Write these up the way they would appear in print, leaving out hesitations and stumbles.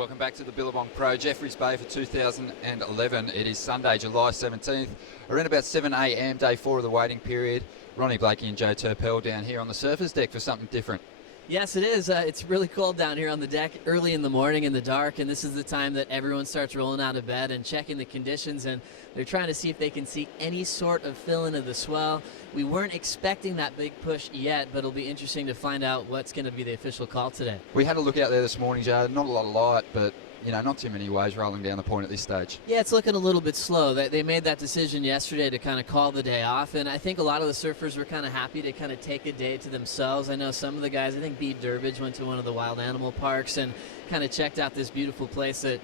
Welcome back to the Billabong Pro, Jeffreys Bay for 2011. It is Sunday, July 17th, around about 7 a.m, day 4 of the waiting period. Ronnie Blakey and Joe Turpel down here on the surface deck for something different. Yes, it is. It's really cold down here on the deck early in the morning in the dark, and this is the time that everyone starts rolling out of bed and checking the conditions, and they're trying to see if they can see any sort of fill into the swell. We weren't expecting that big push yet, but it'll be interesting to find out what's going to be the official call today. We had a look out there this morning, Joe. Not a lot of light, but not too many waves rolling down the point at this stage. Yeah, it's looking a little bit slow. They made that decision yesterday to kind of call the day off, and I think a lot of the surfers were kind of happy to kind of take a day to themselves. I know some of the guys, I think Bede Durbridge went to one of the wild animal parks and kind of checked out this beautiful place that,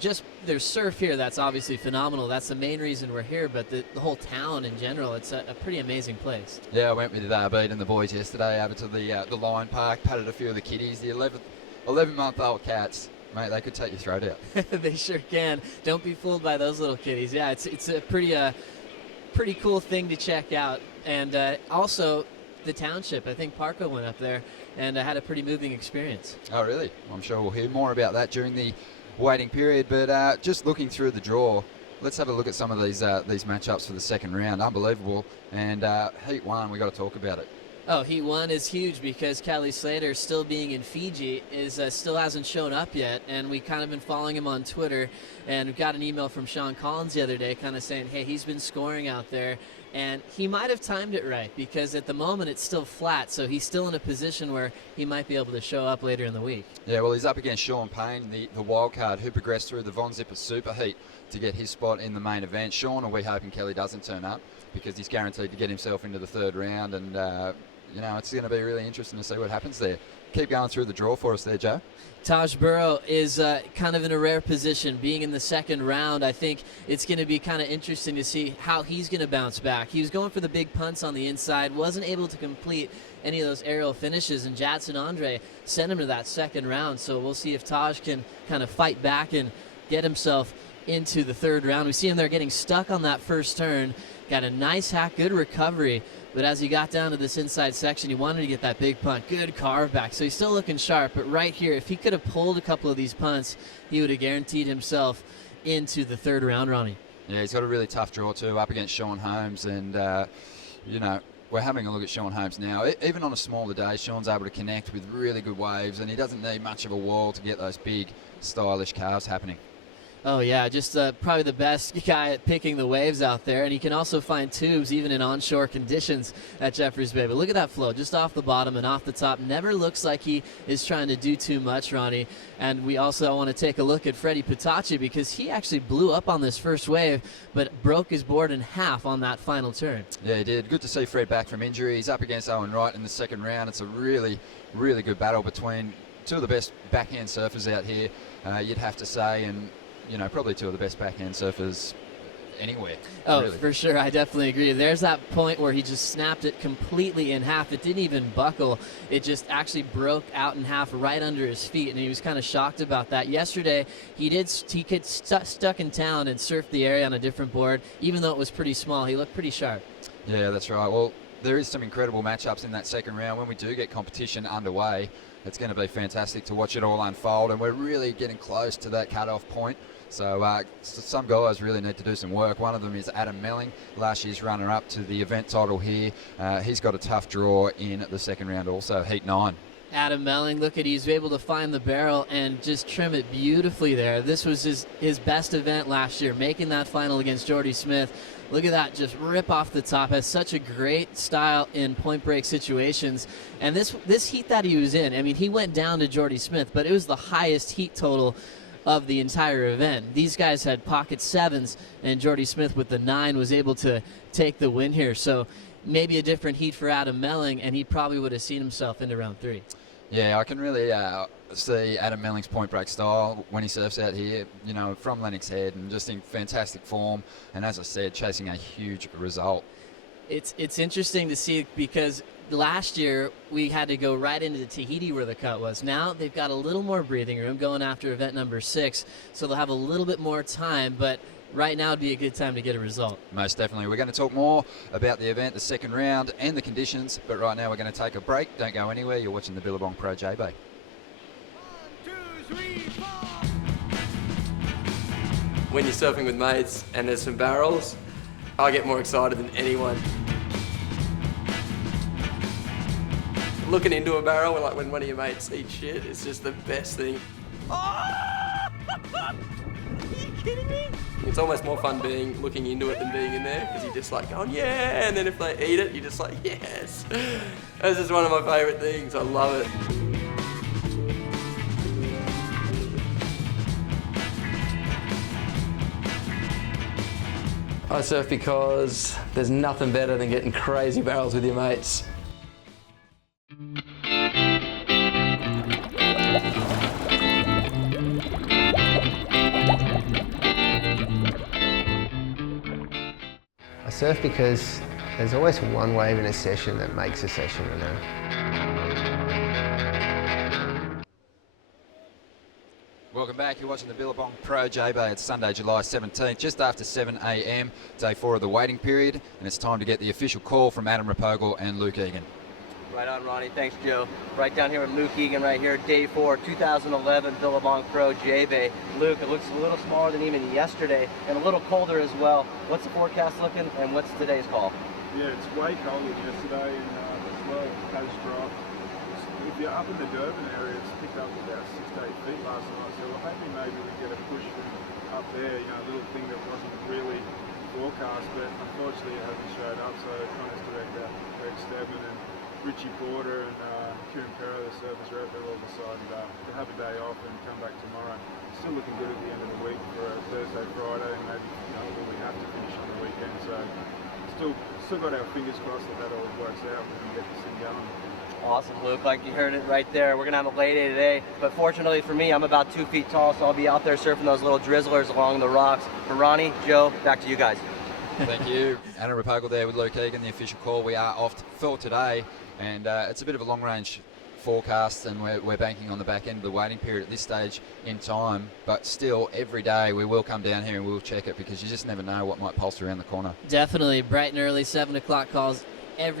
just there's surf here that's obviously phenomenal. That's the main reason we're here, but the whole town in general, it's a pretty amazing place. Yeah, I went with Bede and the boys yesterday over to the Lion Park, patted a few of the kiddies, the 11-month-old cats. Mate, they could take your throat out. They sure can. Don't be fooled by those little kitties. Yeah, it's a pretty cool thing to check out. And also, the township. I think Parko went up there and had a pretty moving experience. Oh, really? I'm sure we'll hear more about that during the waiting period. But just looking through the draw, let's have a look at some of these matchups for the second round. Unbelievable. And Heat 1, we got to talk about it. Oh, Heat 1 is huge because Kelly Slater, still being in Fiji, still hasn't shown up yet, and we kind of been following him on Twitter, and we got an email from Sean Collins the other day kind of saying, hey, he's been scoring out there, and he might have timed it right because at the moment it's still flat, so he's still in a position where he might be able to show up later in the week. Yeah, well, he's up against Sean Payne, the wild card, who progressed through the Von Zipper Super Heat to get his spot in the main event. Sean will be hoping Kelly doesn't turn up because he's guaranteed to get himself into the third round, and it's going to be really interesting to see what happens there. Keep going through the draw for us there, Joe. Taj Burrow is kind of in a rare position, being in the second round. I think it's going to be kind of interesting to see how he's going to bounce back. He was going for the big punts on the inside, wasn't able to complete any of those aerial finishes, and Jadson Andre sent him to that second round. So we'll see if Taj can kind of fight back and get himself into the third round. We see him there getting stuck on that first turn. Got a nice hack, good recovery, but as he got down to this inside section, he wanted to get that big punt. Good carve back, so he's still looking sharp, but right here, if he could have pulled a couple of these punts, he would have guaranteed himself into the third round, Ronnie. Yeah, he's got a really tough draw too, up against Sean Holmes, and we're having a look at Sean Holmes now. Even on a smaller day, Sean's able to connect with really good waves, and he doesn't need much of a wall to get those big, stylish carves happening. Oh, yeah, just probably the best guy at picking the waves out there, and he can also find tubes even in onshore conditions at Jeffreys Bay. But look at that flow, just off the bottom and off the top. Never looks like he is trying to do too much, Ronnie. And we also want to take a look at Freddie Patacci because he actually blew up on this first wave, but broke his board in half on that final turn. Yeah, he did. Good to see Fred back from injury. He's up against Owen Wright in the second round. It's a really, really good battle between two of the best backhand surfers out here, you'd have to say, and probably two of the best backhand surfers anywhere. Oh, really. For sure. I definitely agree. There's that point where he just snapped it completely in half. It didn't even buckle. It just actually broke out in half right under his feet, and he was kind of shocked about that. Yesterday, he get stuck in town and surfed the area on a different board. Even though it was pretty small, he looked pretty sharp. Yeah, that's right. Well, there is some incredible matchups in that second round. When we do get competition underway, it's going to be fantastic to watch it all unfold, and we're really getting close to that cutoff point. So some guys really need to do some work. One of them is Adam Melling, last year's runner-up to the event title here. He's got a tough draw in the second round also, Heat 9. Adam Melling, look at, he's able to find the barrel and just trim it beautifully there. This was his best event last year, making that final against Jordy Smith. Look at that, just rip off the top. Has such a great style in point break situations. And this heat that he was in, I mean, he went down to Jordy Smith, but it was the highest heat total of the entire event. These guys had pocket 7s, and Jordy Smith with the 9 was able to take the win here. So maybe a different heat for Adam Melling, and he probably would have seen himself into round 3. Yeah, I can really see Adam Melling's point break style when he surfs out here, from Lennox Head, and just in fantastic form. And as I said, chasing a huge result. It's interesting to see because last year we had to go right into the Tahiti where the cut was. Now they've got a little more breathing room going after event number 6, so they'll have a little bit more time, but right now would be a good time to get a result. Most definitely. We're going to talk more about the event, the second round, and the conditions, but right now we're going to take a break. Don't go anywhere. You're watching the Billabong Pro J-Bay. 1, 2, 3, 4. when you're surfing with mates and there's some barrels, I get more excited than anyone. Looking into a barrel when one of your mates eats shit, it's just the best thing. Oh! Are you kidding me? It's almost more fun looking into it than being in there, because you're just like going, yeah, and then if they eat it, you're just like, yes. This is one of my favourite things. I love it. I surf because there's nothing better than getting crazy barrels with your mates. I surf because there's always one wave in a session that makes a session, you know. Welcome back. You're watching the Billabong Pro J-Bay. It's Sunday, July 17th, just after 7 a.m, day 4 of the waiting period, and it's time to get the official call from Adam Rapogel and Luke Egan. Right on, Ronnie. Thanks, Joe. Right down here with Luke Egan right here, day 4, 2011 Billabong Pro J-Bay. Luke, it looks a little smaller than even yesterday and a little colder as well. What's the forecast looking and what's today's call? Yeah, it's way colder than yesterday and the swell has dropped. If you're up in the Durban area, it's picked up about 6 to 8 feet last night, so we're hoping maybe we get a push from up there, you know, a little thing that wasn't really forecast, but unfortunately it hasn't showed up, so Connor's director, Greg Stebbin and Richie Porter and Kieran Perro, the service rep, they've all decided to have a day off and come back tomorrow. Still looking good at the end of the week for a Thursday, Friday, and maybe, you know, when we have to finish on the weekend, so still got our fingers crossed that all works out and we can get this thing going. Awesome, Luke. Like you heard it right there. We're going to have a lay day today, but fortunately for me, I'm about 2 feet tall, so I'll be out there surfing those little drizzlers along the rocks. For Ronnie, Joe, back to you guys. Thank you. Adam Rapogel there with Luke Egan, the official call. We are off for today, and it's a bit of a long-range forecast, and we're banking on the back end of the waiting period at this stage in time, but still every day we will come down here and we'll check it, because you just never know what might pulse around the corner. Definitely bright and early 7 o'clock calls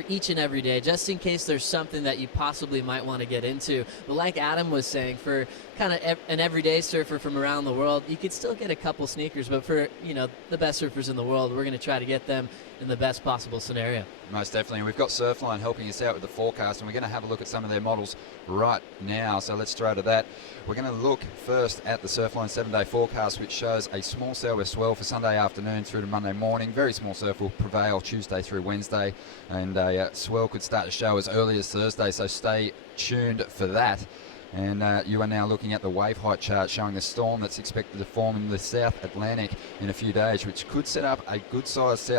each and every day, just in case there's something that you possibly might want to get into. But like Adam was saying, for kind of an everyday surfer from around the world, you could still get a couple sneakers, but for, you know, the best surfers in the world, we're going to try to get them in the best possible scenario. Most definitely. And we've got Surfline helping us out with the forecast, and we're going to have a look at some of their models right now. So let's throw to that. We're going to look first at the Surfline 7-day forecast, which shows a small southwest swell for Sunday afternoon through to Monday morning. Very small surf will prevail Tuesday through Wednesday, and a swell could start to show as early as Thursday, so stay tuned for that. And you are now looking at the wave height chart showing the storm that's expected to form in the South Atlantic in a few days, which could set up a good sized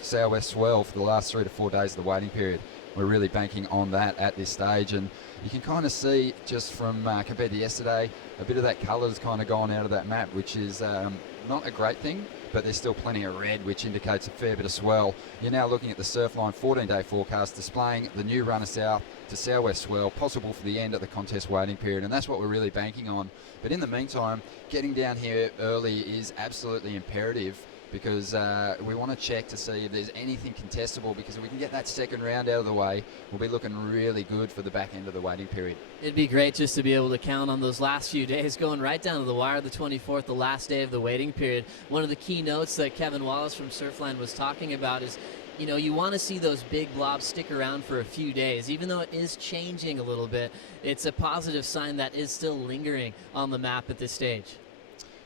southwest swell for the last 3 to 4 days of the waiting period. We're really banking on that at this stage, and you can kind of see just from compared to yesterday, a bit of that colour's kind of gone out of that map, which is not a great thing, but there's still plenty of red, which indicates a fair bit of swell. You're now looking at the Surfline 14-day forecast displaying the new runner south to southwest swell, possible for the end of the contest waiting period, and that's what we're really banking on. But in the meantime, getting down here early is absolutely imperative, because we want to check to see if there's anything contestable, because if we can get that second round out of the way, we'll be looking really good for the back end of the waiting period. It'd be great just to be able to count on those last few days, going right down to the wire, the 24th, the last day of the waiting period. One of the key notes that Kevin Wallace from Surfline was talking about is, you know, you want to see those big blobs stick around for a few days. Even though it is changing a little bit, it's a positive sign that is still lingering on the map at this stage.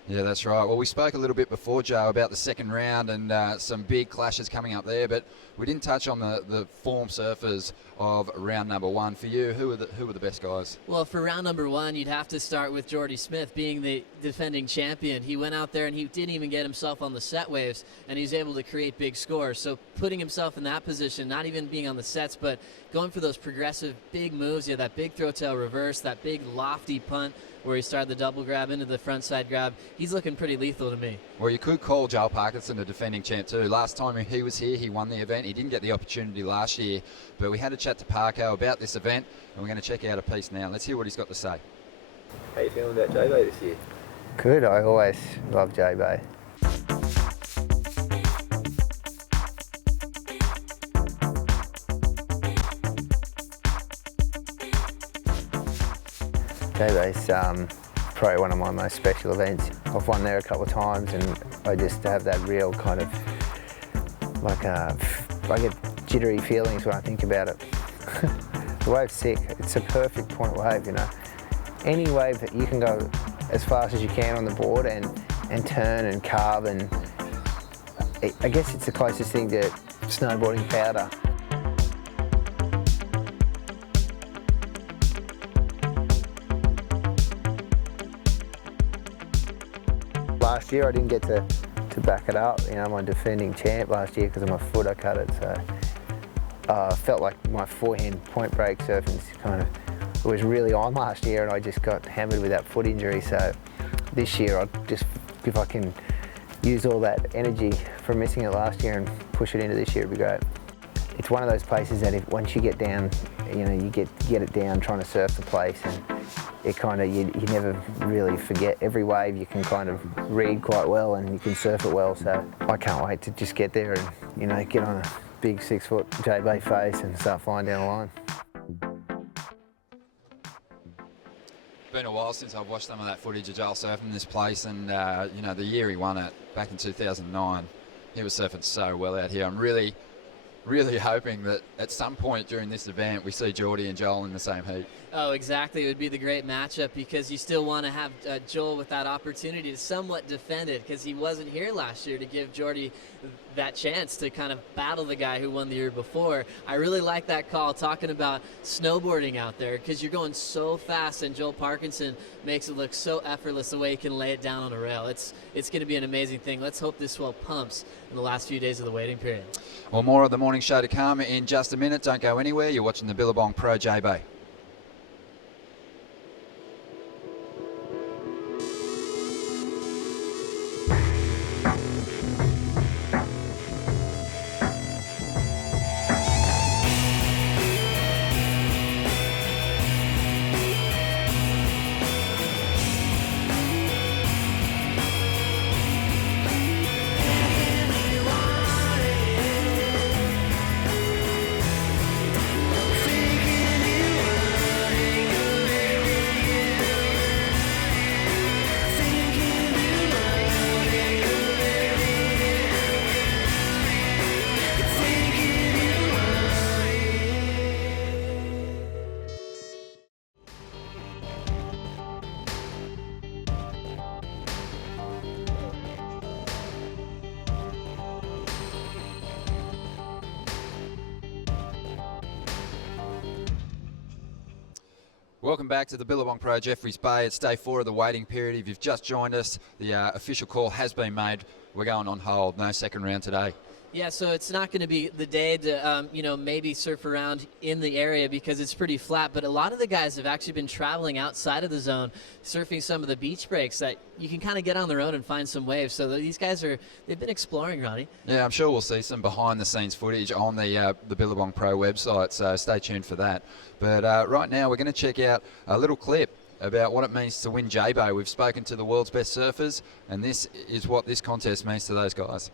Yeah, that's right. Well, we spoke a little bit before, Joe, about the second round and some big clashes coming up there, but we didn't touch on the form surfers of round number 1. For you, who were the best guys? Well, for round number 1, you'd have to start with Jordy Smith being the defending champion. He went out there and he didn't even get himself on the set waves, and he was able to create big scores. So putting himself in that position, not even being on the sets, but going for those progressive big moves, yeah, that big throw tail reverse, that big lofty punt where he started the double grab into the front side grab. He's looking pretty lethal to me. Well, you could call Joel Parkinson the defending champ too. Last time he was here, he won the event. He didn't get the opportunity last year, but we had a chat to Parko about this event, and we're going to check out a piece now. Let's hear what he's got to say. How are you feeling about J-Bay this year? Good, I always love J-Bay. J-Bay's probably one of my most special events. I've won there a couple of times, and I just have that real kind of like I get jittery feelings when I think about it. The wave's sick. It's a perfect point wave, you know. Any wave that you can go as fast as you can on the board and turn and carve, and I guess it's the closest thing to snowboarding powder. Last year I didn't get to back it up. You know, I'm a defending champ last year because of my foot. I cut it, so I felt like my forehand point break surfing's kind of, it was really on last year, and I just got hammered with that foot injury. So this year I'll just, if I can use all that energy from missing it last year and push it into this year, it'd be great. It's one of those places that if once you get down, you know, you get it down trying to surf the place, and it kind of, you never really forget. Every wave you can kind of read quite well, and you can surf it well. So I can't wait to just get there and, you know, get on a big 6-foot J-Bay face and start flying down the line. Been a while since I've watched some of that footage of Joel surfing this place, and you know, the year he won it back in 2009, he was surfing so well out here. I'm really hoping that at some point during this event we see Jordy and Joel in the same heat. Oh, exactly. It would be the great matchup, because you still want to have Joel with that opportunity to somewhat defend it, because he wasn't here last year to give Jordy that chance to kind of battle the guy who won the year before. I really like that call, talking about snowboarding out there, because you're going so fast, and Joel Parkinson makes it look so effortless the way he can lay it down on a rail. It's going to be an amazing thing. Let's hope this swell pumps in the last few days of the waiting period. Well, more of the morning show to come in just a minute. Don't go anywhere. You're watching the Billabong Pro J-Bay. Welcome back to the Billabong Pro Jeffreys Bay. It's day 4 of the waiting period. If you've just joined us, the official call has been made. We're going on hold. No second round today. Yeah, so it's not going to be the day to, you know, maybe surf around in the area because it's pretty flat. But a lot of the guys have actually been traveling outside of the zone, surfing some of the beach breaks that you can kind of get on their own and find some waves. So these guys they've been exploring, Ronnie. Yeah, I'm sure we'll see some behind-the-scenes footage on the Billabong Pro website, so stay tuned for that. But right now we're going to check out a little clip about what it means to win J-Bay. We've spoken to the world's best surfers, and this is what this contest means to those guys.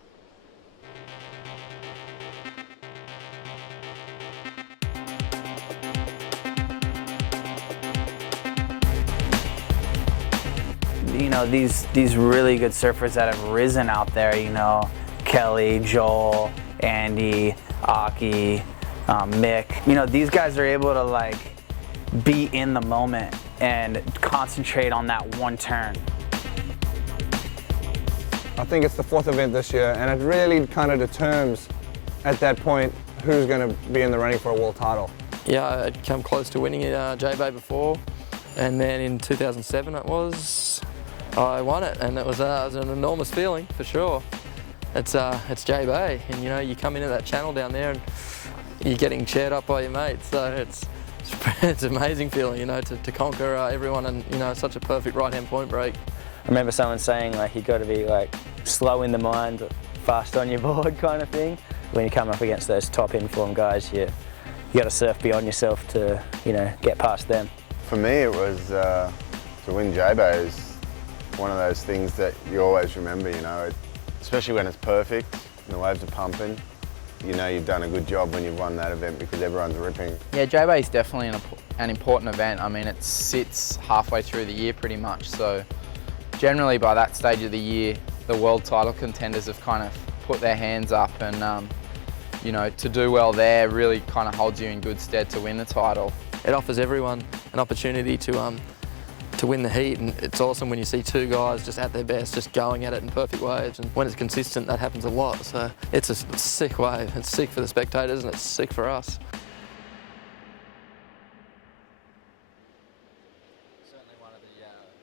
You know, these really good surfers that have risen out there, you know, Kelly, Joel, Andy, Aki, Mick, you know, these guys are able to like be in the moment and concentrate on that one turn. I think it's the 4th event this year, and it really kind of determines at that point who's going to be in the running for a world title. Yeah, I'd come close to winning J-Bay before, and then in 2007 I won it, and it was an enormous feeling for sure. It's J-Bay, and you know, you come into that channel down there and you're getting cheered up by your mates, so it's an amazing feeling, you know, to conquer everyone, and you know, such a perfect right-hand point break. I remember someone saying like you got to be like slow in the mind, fast on your board kind of thing. When you come up against those top informed guys, you got to surf beyond yourself to, you know, get past them. For me, it was to win J-Bay is one of those things that you always remember, you know, especially when it's perfect and the waves are pumping. you know you've done a good job when you've won that event because everyone's ripping. Yeah, J-Bay is definitely an important event. I mean, it sits halfway through the year pretty much, so generally by that stage of the year, the world title contenders have kind of put their hands up, and you know, to do well there really kind of holds you in good stead to win the title. It offers everyone an opportunity to win the heat, and it's awesome when you see two guys just at their best, just going at it in perfect waves, and when it's consistent that happens a lot, so it's a sick wave. It's sick for the spectators and it's sick for us. Certainly one of the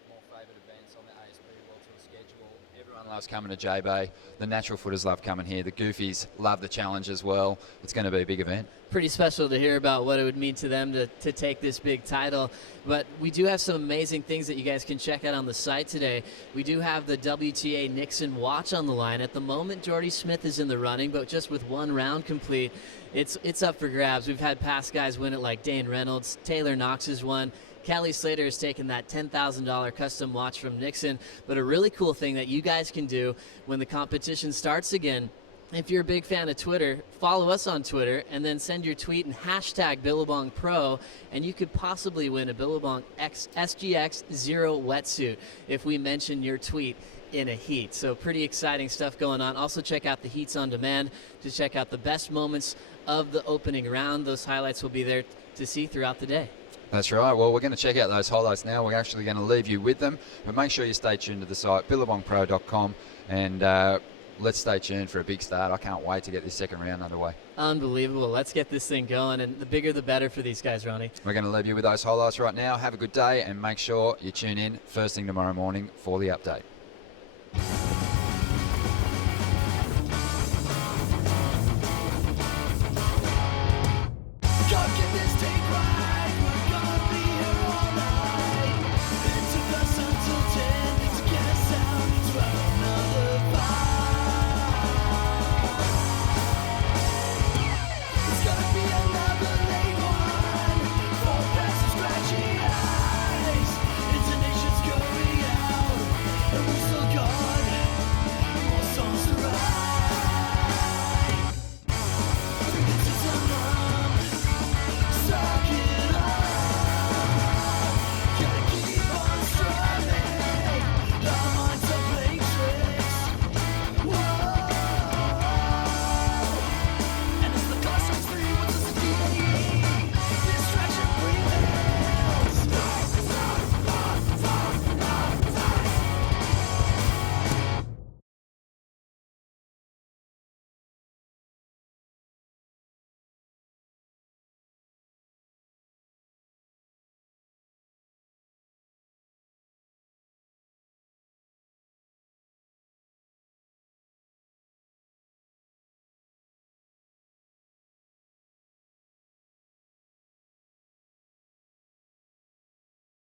more favoured events on the ASB World Tour schedule. Everyone loves coming to J-Bay. The natural footers love coming here. The goofies love the challenge as well. It's going to be a big event. Pretty special to hear about what it would mean to them to take this big title. But we do have some amazing things that you guys can check out on the site today. We do have the WTA Nixon watch on the line. At the moment, Jordy Smith is in the running, but just with one round complete, it's up for grabs. We've had past guys win it like Dane Reynolds. Taylor Knox has won. Kelly Slater has taken that $10,000 custom watch from Nixon. But a really cool thing that you guys can do when the competition starts again, if you're a big fan of Twitter, follow us on Twitter and then send your tweet and hashtag Billabong Pro, and you could possibly win a Billabong SGX Zero wetsuit if we mention your tweet in a heat. So pretty exciting stuff going on. Also check out the Heats on Demand to check out the best moments of the opening round. Those highlights will be there to see throughout the day. That's right. Well, we're going to check out those highlights now. We're actually going to leave you with them. But make sure you stay tuned to the site, billabongpro.com, and let's stay tuned for a big start. I can't wait to get this second round underway. Unbelievable. Let's get this thing going, and the bigger the better for these guys, Ronnie. We're going to leave you with those highlights right now. Have a good day, and make sure you tune in first thing tomorrow morning for the update.